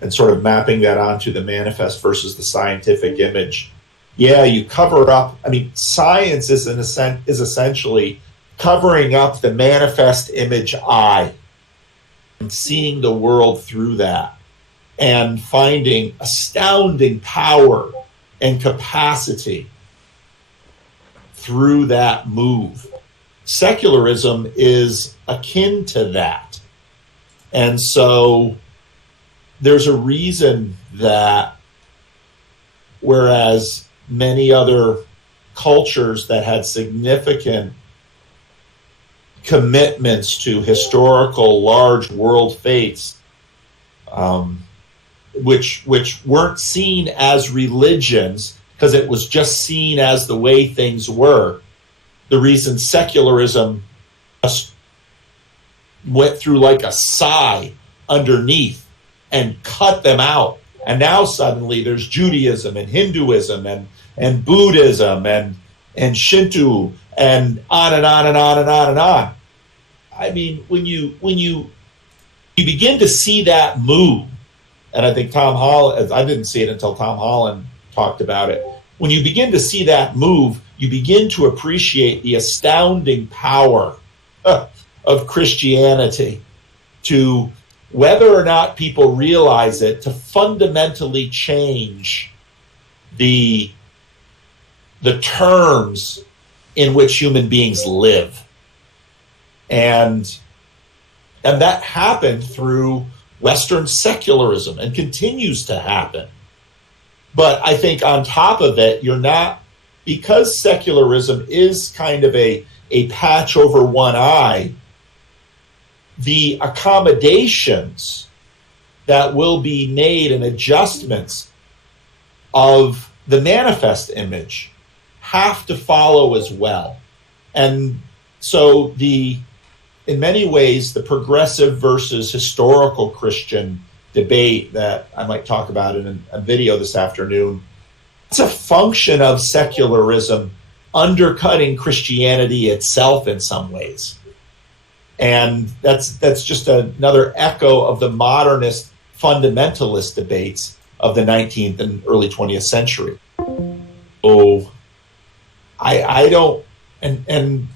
and sort of mapping that onto the manifest versus the scientific image. Yeah, you cover up. I mean, science is essentially covering up the manifest image eye and seeing the world through that and finding astounding power and capacity through that move. Secularism is akin to that. And so there's a reason that whereas many other cultures that had significant commitments to historical large world faiths, which weren't seen as religions because it was just seen as the way things were. The reason secularism just went through like a sigh underneath and cut them out. And now suddenly there's Judaism and Hinduism and Buddhism and Shinto and on and on and on and on and on. I mean, when you begin to see that move, and I think Tom Holland, I didn't see it until Tom Holland talked about it. When you begin to see that move, you begin to appreciate the astounding power of Christianity to, whether or not people realize it, to fundamentally change the terms in which human beings live. And that happened through Western secularism and continues to happen. But I think on top of it, you're not, because secularism is kind of a patch over one eye, the accommodations that will be made and adjustments of the manifest image have to follow as well. And so in many ways, the progressive versus historical Christian debate that I might talk about in a video this afternoon, it's a function of secularism undercutting Christianity itself in some ways. And that's just another echo of the modernist fundamentalist debates of the 19th and early 20th century. So I don't, and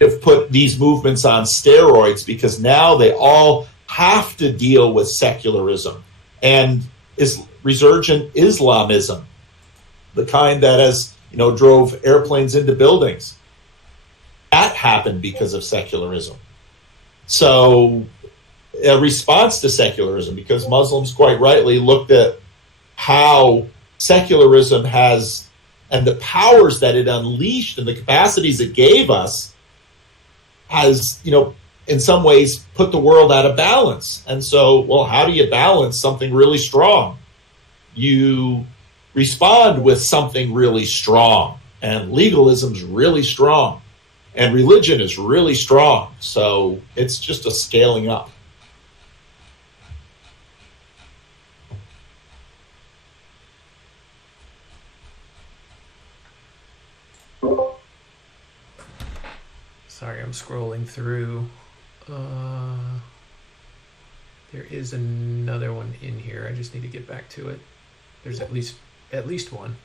have put these movements on steroids because now they all have to deal with secularism and is resurgent Islamism, the kind that drove airplanes into buildings. That happened because of secularism. So a response to secularism, because Muslims quite rightly looked at how secularism has, and the powers that it unleashed and the capacities it gave us, has, in some ways put the world out of balance. And so, well, how do you balance something really strong? You respond with something really strong, and legalism's really strong, and religion is really strong. So it's just a scaling up. Sorry, I'm scrolling through. There is another one in here. I just need to get back to it. There's at least one.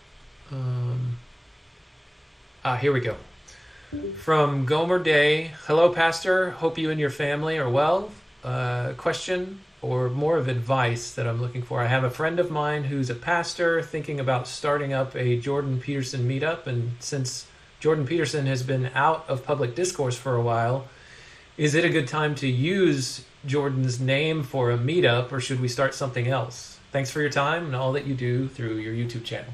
Here we go. From Gomer Day. Hello, Pastor. Hope you and your family are well. Question or more of advice that I'm looking for. I have a friend of mine who's a pastor thinking about starting up a Jordan Peterson meetup, and since Jordan Peterson has been out of public discourse for a while, is it a good time to use Jordan's name for a meetup, or should we start something else? Thanks for your time and all that you do through your YouTube channel.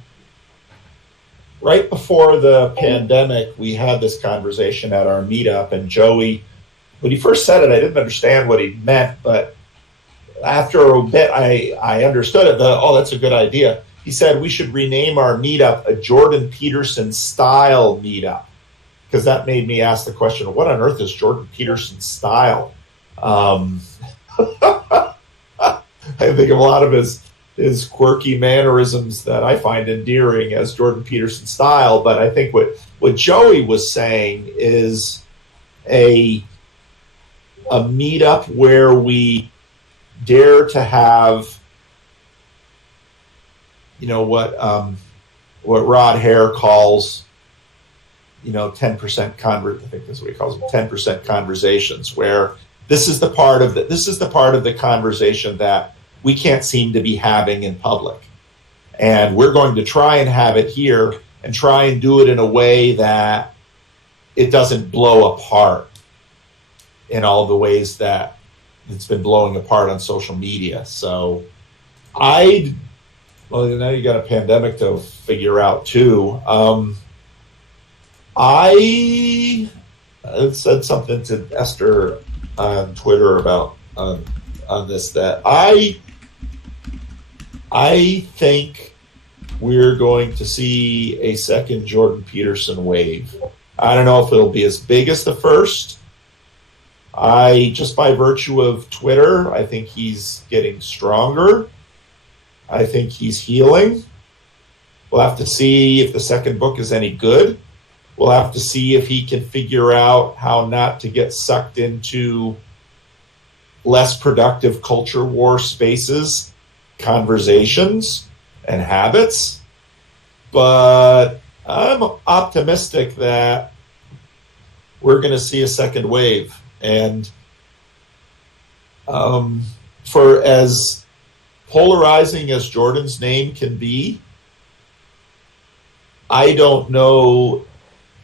Right before the pandemic, we had this conversation at our meetup, and Joey, when he first said it, I didn't understand what he meant, but after a bit, I understood it. That's a good idea. He said we should rename our meetup a Jordan Peterson style meetup, because that made me ask the question, what on earth is Jordan Peterson style? I think of a lot of his quirky mannerisms that I find endearing as Jordan Peterson style, but I think what Joey was saying is a meetup where we dare to have, what Rod Hare calls, 10% I think that's what he calls them, 10% conversations, where this is the part of the conversation that we can't seem to be having in public. And we're going to try and have it here and try and do it in a way that it doesn't blow apart in all the ways that it's been blowing apart on social media. So now you got a pandemic to figure out too. I said something to Esther on Twitter about on this, that I think we're going to see a second Jordan Peterson wave. I don't know if it'll be as big as the first. Just by virtue of Twitter, I think he's getting stronger. I think he's healing. We'll have to see if the second book is any good. We'll have to see if he can figure out how not to get sucked into less productive culture war spaces, conversations, and habits. But I'm optimistic that we're going to see a second wave. And for as polarizing as Jordan's name can be, I don't know,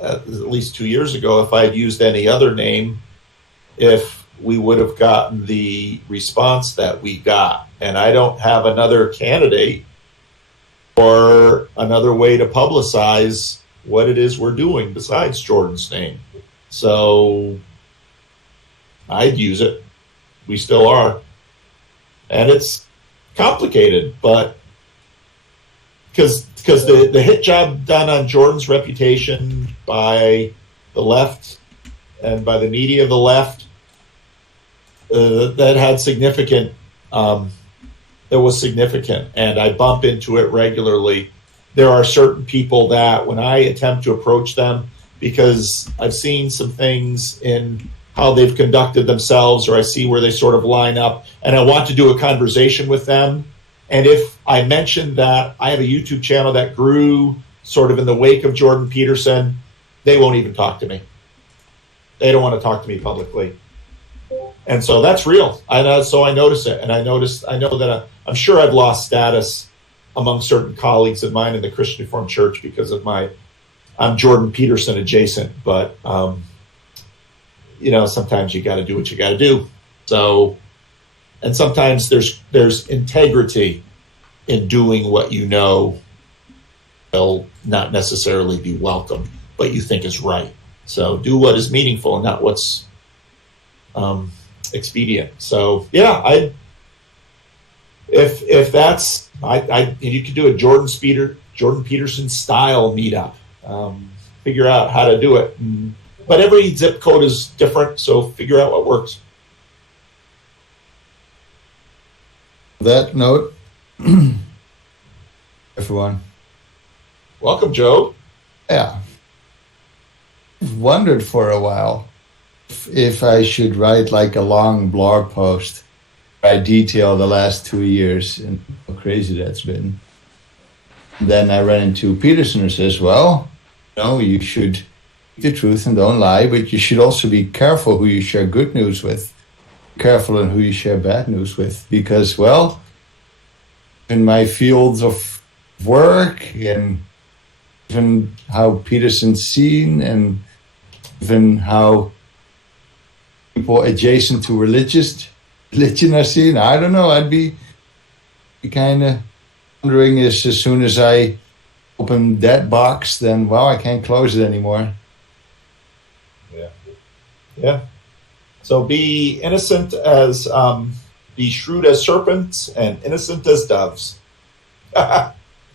at least 2 years ago, if I'd used any other name, if we would have gotten the response that we got. And I don't have another candidate or another way to publicize what it is we're doing besides Jordan's name. So I'd use it. We still are. And it's complicated, but because the hit job done on Jordan's reputation by the left and by the media of the left, that had significant, that was significant, and I bump into it regularly. There are certain people that when I attempt to approach them, because I've seen some things in how they've conducted themselves, or I see where they sort of line up, and I want to do a conversation with them. And if I mention that I have a YouTube channel that grew sort of in the wake of Jordan Peterson, they won't even talk to me. They don't want to talk to me publicly. And so that's real. So I notice it. And I know that I'm sure I've lost status among certain colleagues of mine in the Christian Reformed Church because of I'm Jordan Peterson adjacent, but sometimes you got to do what you got to do. So, and sometimes there's integrity in doing what you know will not necessarily be welcome, but you think is right. So do what is meaningful and not what's expedient. So yeah, if that's you could do a Jordan Peterson style meetup. Figure out how to do it. But every zip code is different, so figure out what works. On that note, everyone. Welcome, Joe. Yeah. I've wondered for a while if I should write like a long blog post where I detail the last 2 years and how crazy that's been. Then I ran into Peterson who says, well, you should speak the truth and don't lie, but you should also be careful who you share good news with, careful in who you share bad news with, because, well, in my fields of work and even how Peterson's seen and even how people adjacent to religion are seen, I don't know, I'd be kind of wondering as soon as I open that box, then, well, I can't close it anymore. Yeah. So be innocent as, be shrewd as serpents and innocent as doves.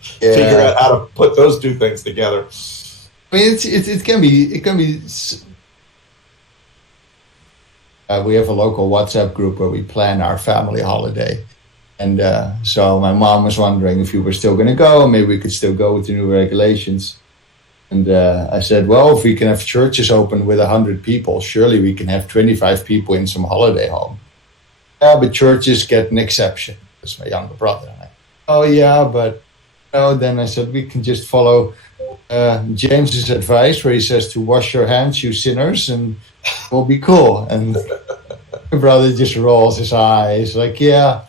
Figure out how to put those two things together. I mean, it can be. We have a local WhatsApp group where we plan our family holiday. And so my mom was wondering if we were still going to go, maybe we could still go with the new regulations. And I said, well, if we can have churches open with 100 people, surely we can have 25 people in some holiday home. Yeah, but churches get an exception. That's my younger brother. And oh, yeah, but then I said, we can just follow James's advice where he says to wash your hands, you sinners, and we'll be cool. And my brother just rolls his eyes like, yeah.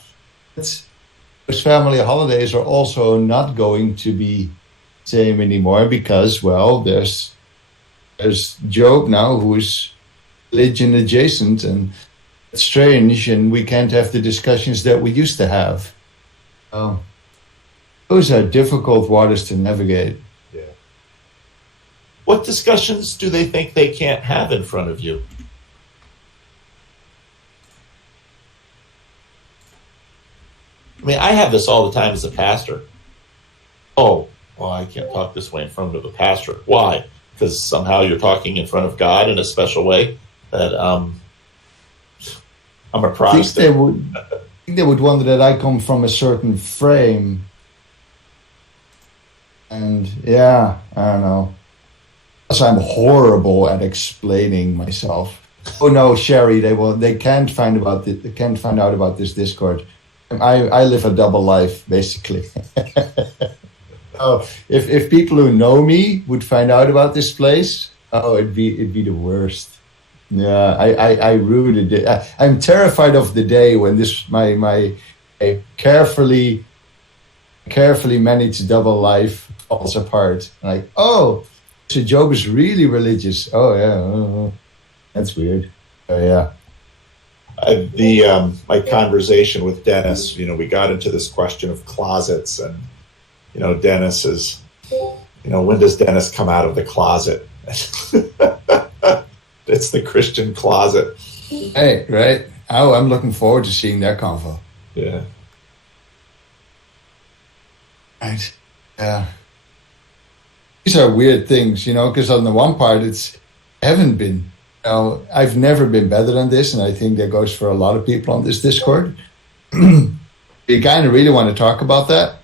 Those family holidays are also not going to be the same anymore because, well, there's Job now who is religion adjacent, and it's strange, and we can't have the discussions that we used to have. Those are difficult waters to navigate. Yeah. What discussions do they think they can't have in front of you? I mean, I have this all the time as a pastor. Oh, well, I can't talk this way in front of a pastor. Why? Because somehow you're talking in front of God in a special way that I'm a Protestant. I think they would wonder that I come from a certain frame. And yeah, I don't know. Also, I'm horrible at explaining myself. Oh no, Sherry, they can't find out about this Discord. I live a double life, basically. Oh, if people who know me would find out about this place, it'd be the worst. Yeah, I rooted it. I'm terrified of the day when my carefully managed double life falls apart. Like, oh, so Job is really religious. Oh yeah, that's weird. Oh yeah. My conversation with Dennis, we got into this question of closets, and Dennis is, when does Dennis come out of the closet? It's the Christian closet. Hey, right? Oh, I'm looking forward to seeing that convo. Yeah. Right. Yeah. These are weird things, because on the one part, I haven't been. I've never been better than this, and I think that goes for a lot of people on this Discord. You kind of really want to talk about that.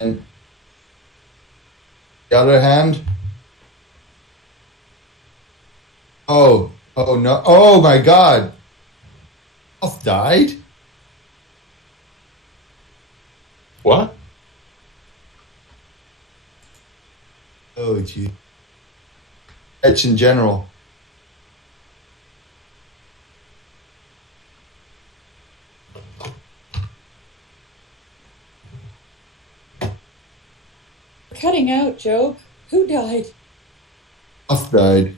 And on the other hand, Oh no! Oh my God! Off died. What? Oh gee. Pets in general. Cutting out, Job. Who died? Off died.